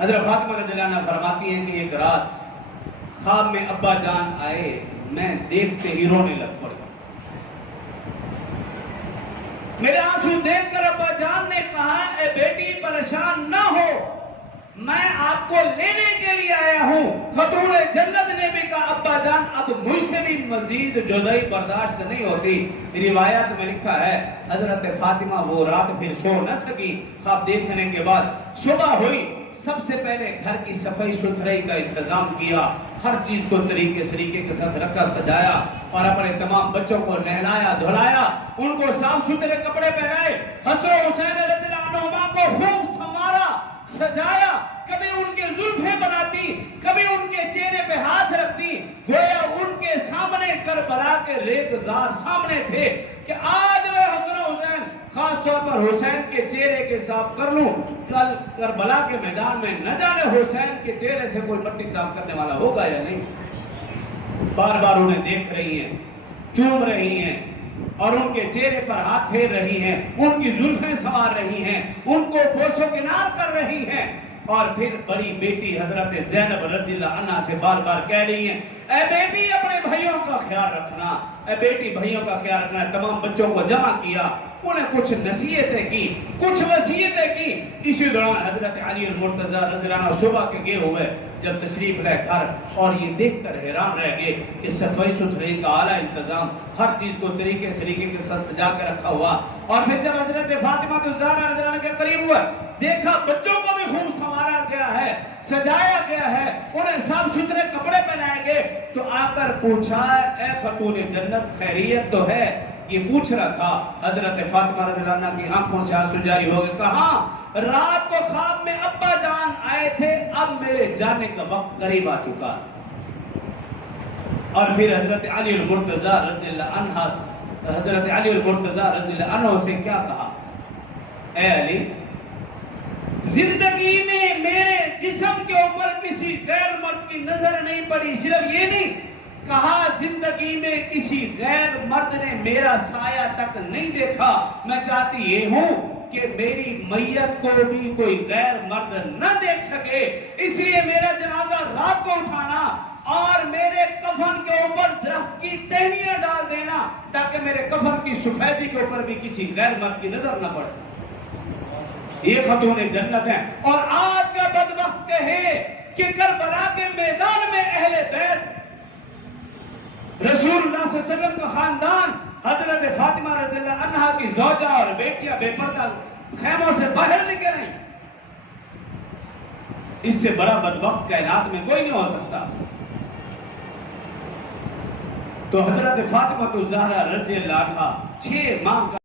حضرت فاطمہ رضی اللہ عنہا فرماتی ہیں کہ ایک رات خواب میں ابا جان آئے، میں دیکھتے ہی رونے لگ پڑا۔ میرے آنسو دیکھ کر ابا جان نے کہا، اے بیٹی پریشان نہ ہو، میں آپ کو لینے کے لیے آیا ہوں۔ خاتون جنت نے بھی کہا، ابا جان اب مجھ سے بھی مزید جدائی برداشت نہیں ہوتی۔ روایات میں لکھا ہے حضرت فاطمہ وہ رات پھر سو نہ سکی۔ خواب دیکھنے کے بعد صبح ہوئی، سب سے پہلے گھر کی صفائی ستھرائی کا انتظام کیا، ہر چیز کو طریقے کے ساتھ رکھا سجایا، اور اپنے تمام بچوں کو نہلایا دھلایا، ان کو صاف ستھرے کپڑے پہنائے، حسن و حسین رضی اللہ عنہما کو خوب سنوارا سجایا، کبھی ان کے زلفیں بناتی، کبھی ان کے چہرے پہ ہاتھ رکھتی، گویا ان کے سامنے کربلا کے ریگزار سامنے تھے کہ آج میں حسن و حسین خاص طور پر حسین کے چہرے کے صاف کر لوں، کل کربلا کے میدان میں نہ جانے حسین کے چہرے سے کوئی مٹی صاف کرنے والا ہوگا یا نہیں۔ بار بار انہیں دیکھ رہی ہیں، چوم رہی ہیں، اور ان کے چہرے پر ہاتھ پھیر رہی ہیں، ان کی زلفیں سنوار رہی ہیں، ان کو بوسو کنار کر رہی ہیں، اور پھر بڑی بیٹی حضرت زینب رضی اللہ عنہا سے بار بار کہہ رہی ہیں، اے بیٹی اپنے بھائیوں کا خیال رکھنا، اے بیٹی بھائیوں کا خیال رکھنا۔ تمام بچوں کو جمع کیا، انہیں کچھ نصیحتیں کی، کچھ وصیتیں کی۔ اسی دوران حضرت علی المرتضی رضی اللہ عنہ صبح کے گئے ہوئے جب تشریف لے گھر، اور یہ دیکھ کر حیران رہ گئے کہ صفائی ستھرائی کا اعلیٰ انتظام، ہر چیز کو طریقے کے ساتھ سجا کے رکھا ہوا۔ اور پھر جب حضرت فاطمہ الزہرا رضی اللہ عنہا کے قریب ہوئے، دیکھا بچوں کو بھی خوب سنوارا گیا ہے، سجایا گیا ہے، انہیں صاف ستھرے کپڑے پہنائے گئے، تو آ کر پوچھا، اے خاتون جنت خیریت تو ہے؟ یہ پوچھ رہا تھا، حضرت فاطمہ رضی اللہ عنہا کی آنکھوں سے آنسو جاری ہو گئے۔ کہا، رات کو خواب میں ابا جان آئے تھے، اب میرے جانے کا وقت قریب آ چکا۔ اور پھر حضرت علی المرتضی رضی اللہ عنہ، حضرت علی المرتضی رضی اللہ عنہ سے کیا کہا، اے علی، زندگی میں میرے جسم کے اوپر کسی غیر مرد کی نظر نہیں پڑی، صرف یہ نہیں کہا، زندگی میں کسی غیر مرد نے میرا سایہ تک نہیں دیکھا۔ میں چاہتی یہ ہوں کہ میری میت کو بھی کوئی غیر مرد نہ دیکھ سکے، اس لیے میرا جنازہ رات کو اٹھانا اور میرے کفن کے اوپر درخت کی ٹہنیاں ڈال دینا، تاکہ میرے کفن کی سفیدی کے اوپر بھی کسی غیر مرد کی نظر نہ پڑے۔ یہ خاتون جنت ہیں۔ اور آج کا بدبخت کہے کہ کربلا کے میدان میں اہل بیت، رسول اللہ صلی اللہ علیہ وسلم کا خاندان، حضرت فاطمہ رضی اللہ عنہا کی زوجہ اور بیٹیاں بے پردہ خیموں سے باہر نکل رہی، اس سے بڑا بدبخت کائنات میں کوئی نہیں ہو سکتا۔ تو حضرت فاطمہ الزہرا رضی اللہ عنہا 6 ماہ کا